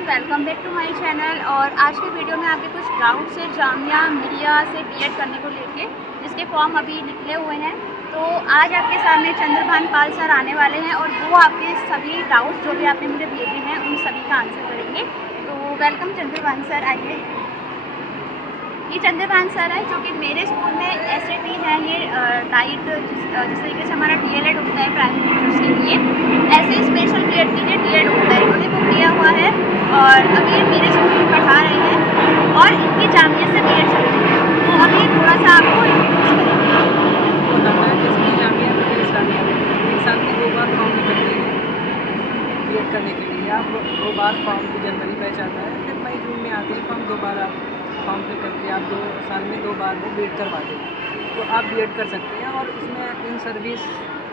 Everyone, welcome back to my channel. और आज के वीडियो में आपके कुछ डाउट्स है जामिया मिलिया से बीएड करने को लेके, जिसके फॉर्म अभी निकले हुए हैं। तो आज आपके सामने चंद्रभान पाल सर आने वाले हैं और वो आपके सभी डाउट्स जो भी आपने मुझे भेजे हैं उन सभी का आंसर करेंगे। तो वेलकम चंद्रभान सर, आइए। ये चंद्रभान सर है जो कि मेरे स्कूल में SAT है, ये डाइट जिस तरीके से हमारा DLED होता है प्राइमरी टीचर्स के लिए, ऐसे स्पेशल बीएड के लिए DED होता है, इन्होंने वो किया हुआ है और अभी ये मेरे स्कूल में पढ़ा रहे हैं और इनकी जामिया से बीएड चल रही है। तो अभी थोड़ा सा आपको इंट्रोड्यूस करेंगे। जैसे जामिया मिलिया इस्लामिया में एक साल में 2 बार फॉर्म निकलते हैं बीएड करने के लिए। आप 2 बार फॉर्म जनवरी बैच आता है, फिर मई जून में आते हैं फॉर्म। 2 बार आप फॉर्म फिल करके आप 2 साल में 2 बार वो बीएड करवा दें, तो आप बीएड कर सकते हैं। और इसमें इन सर्विस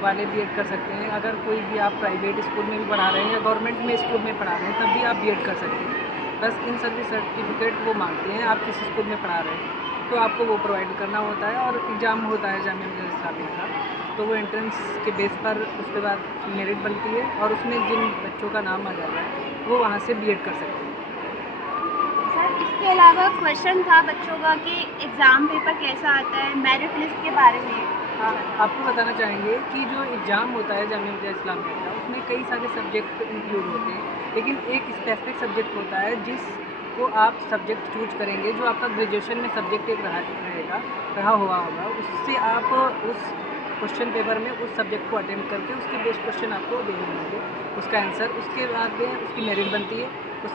वाले बीएड कर सकते हैं। अगर कोई भी आप प्राइवेट स्कूल में भी पढ़ा रहे हैं या गवर्नमेंट में स्कूल में पढ़ा रहे हैं तब भी आप बीएड कर सकते हैं। बस इन सर्विस सर्टिफिकेट वो मांगते हैं, आप किस स्कूल में पढ़ा रहे हैं तो आपको वो प्रोवाइड करना होता है। और एग्ज़ाम होता है जामिया मिलिया इस्लामिया का, तो वो एंट्रेंस के बेस पर उसके बाद मेरिट बनती है और उसमें जिन बच्चों का नाम आ जाता है वो वहाँ से बीएड कर सकते हैं। सर, इसके अलावा क्वेश्चन था बच्चों का कि एग्ज़ाम पेपर कैसा आता है, मेरिट लिस्ट के बारे में। आपको बताना चाहेंगे कि जो एग्ज़ाम होता है जामिया मिलिया इस्लामिया का, उसमें कई सारे सब्जेक्ट इंक्लूड होते हैं, लेकिन एक स्पेसिफिक सब्जेक्ट होता है जिसको आप सब्जेक्ट चूज करेंगे, जो आपका ग्रेजुएशन में सब्जेक्ट एक रहा हुआ होगा, उससे आप उस क्वेश्चन पेपर में उस सब्जेक्ट को अटेम्प्ट करके उसके बेस्ट क्वेश्चन आपको देने होंगे, उसका आंसर। उसके बाद में उसकी मेरिट बनती है। उस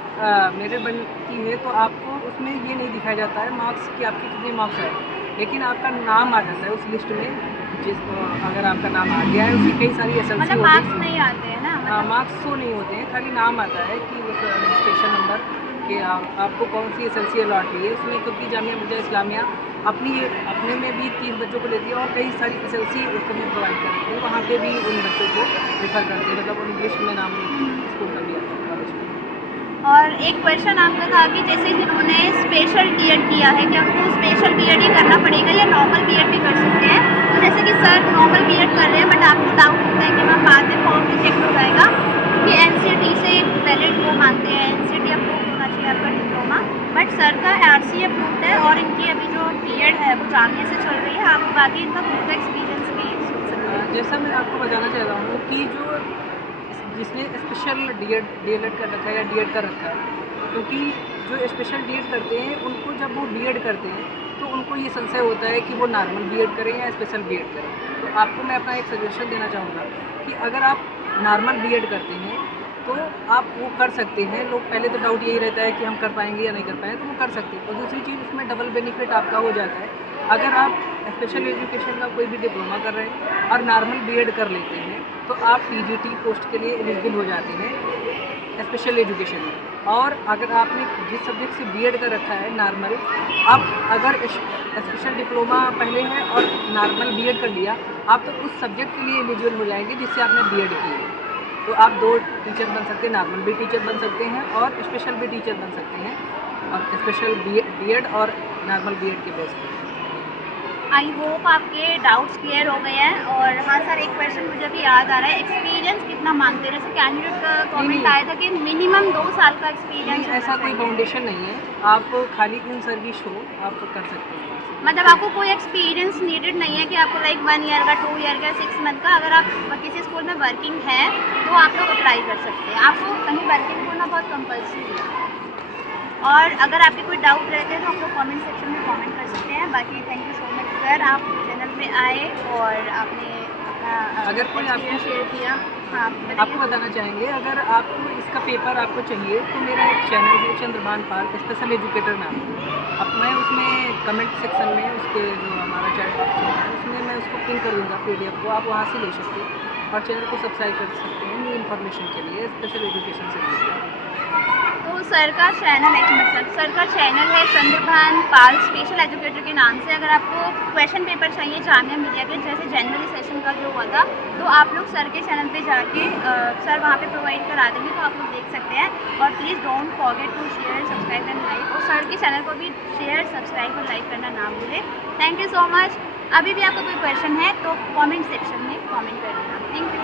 मेरिट बनती है तो आपको उसमें ये नहीं दिखाया जाता है मार्क्स कि आपके कितने मार्क्स आए, लेकिन आपका नाम आ जाता है उस लिस्ट में। जिसको अगर आपका नाम आ गया है, उसकी कई सारी SLC मतलब मार्क्स नहीं आते हैं ना? हाँ, मार्क्स तो नहीं होते हैं, खाली नाम आता है कि उस रजिस्ट्रेशन नंबर कि आपको कौन सी SLC अलॉट हुई है उसमें। क्योंकि जामिया मिलिया इस्लामिया अपने में भी 30 बच्चों को लेती है और कई सारी SLC उसमें प्रोवाइड करती है, वहाँ पे भी उन बच्चों को रेफ़र करते हैं, मतलब उन लिस्ट में नाम स्कूल का भी आता है। और एक क्वेश्चन आपका था कि जैसे जिन्होंने स्पेशल बीएड किया है, क्या उनको स्पेशल बीएड ही करना पड़ेगा या नॉर्मल बीएड भी कर सकते हैं? तो जैसे कि सर नॉर्मल बीएड कर रहे हैं, बट आपको डाउट होता है कि मैम बाद में फॉर्म रिजेक्ट हो जाएगा, क्योंकि NCT से वैलिड वो मांगते हैं, NCT अप्रूव होना चाहिए आपका डिप्लोमा। बट सर का RC अप्रूव्ड है और इनकी अभी जो बीएड है वो जामिया से चल रही है। आप बाकी इनका खुद का एक्सपीरियंस भी सुन सकते हैं। जैसा मैं आपको बताना चाह रहा हूँ कि जिसने स्पेशल DLED कर रखा है या DED कर रखा है, क्योंकि जो स्पेशल DED करते हैं उनको जब वो BED करते हैं तो उनको ये संशय होता है कि वो नॉर्मल BED करें या स्पेशल BED करें। तो आपको मैं अपना एक सजेशन देना चाहूँगा कि अगर आप नॉर्मल BED करते हैं तो आप वो कर सकते हैं। लोग पहले तो डाउट यही रहता है कि हम कर पाएंगे या नहीं कर पाएंगे, तो वो कर सकते हैं। और दूसरी चीज़, उसमें डबल बेनिफिट आपका हो जाता है। अगर आप स्पेशल एजुकेशन का कोई भी डिप्लोमा कर रहे हैं और नॉर्मल BED कर लेते हैं तो आप TGT पोस्ट के लिए एलिजिबल हो जाते हैं स्पेशल एजुकेशन में। और अगर आपने जिस सब्जेक्ट से BED कर रखा है नॉर्मल, आप अगर स्पेशल डिप्लोमा पहले है और नॉर्मल BED कर लिया, आप तो उस सब्जेक्ट के लिए एलिजिबल हो जाएंगे जिससे आपने BED की है। तो आप 2 टीचर बन सकते हैं, नॉर्मल भी टीचर बन सकते हैं और स्पेशल भी टीचर बन सकते हैं, और स्पेशल BED और नॉर्मल BED के बेस पर। आई होप आपके डाउट्स क्लियर हो गए हैं। और हाँ सर, एक क्वेश्चन मुझे भी याद आ रहा है, एक्सपीरियंस कितना मांगते हैं? जैसे कैंडिडेट का कमेंट आया था कि मिनिमम 2 साल का एक्सपीरियंस। ऐसा कोई फाउंडेशन नहीं है, आप खाली इन सर्विस हो आप कर सकते हैं। मतलब आपको कोई एक्सपीरियंस नीडेड नहीं है कि आपको लाइक 1 ईयर का, 2 ईयर का, 6 मंथ का। अगर आप किसी स्कूल में वर्किंग है तो आप लोग अप्लाई कर सकते हैं। आपको कहीं वर्किंग होना बहुत कंपल्सरी है। और अगर आपके कोई डाउट रहते हैं तो आप लोग कमेंट सेक्शन में कमेंट कर सकते हैं। बाकी thank you so much sir, आप चैनल पे आए और आपने अपना अगर कोई आपको शेयर किया। हाँ, आपको बताना चाहेंगे, अगर आपको इसका पेपर आपको चाहिए तो मेरा एक चैनल है चंद्रभान पाल स्पेशल एजुकेटर नाम है। अब मैं उसमें कमेंट सेक्शन में उसके जो हमारा चैट बॉक्स है उसमें मैं उसको पिन कर दूँगा PDF को, आप वहाँ से ले सकते हैं और चैनल को सब्सक्राइब कर सकते हैं न्यू इन्फॉर्मेशन के लिए, स्पेशल एजुकेशन से रिलेटेड। तो सर का चैनल है चंद्रभान पाल स्पेशल एजुकेटर के नाम से। अगर आपको क्वेश्चन पेपर चाहिए जामिया मिलिया के, जैसे जनवरी सेशन का जो हुआ था, तो आप लोग सर के चैनल पे जाके सर वहाँ पे प्रोवाइड करा देंगे, तो आप लोग देख सकते हैं। और please don't forget to share, subscribe and like. और सर के चैनल को भी शेयर, सब्सक्राइब और लाइक करना ना भूलें। Thank you so much. अभी भी आपका कोई क्वेश्चन है तो कॉमेंट सेक्शन में कॉमेंट कर देना। Thank you.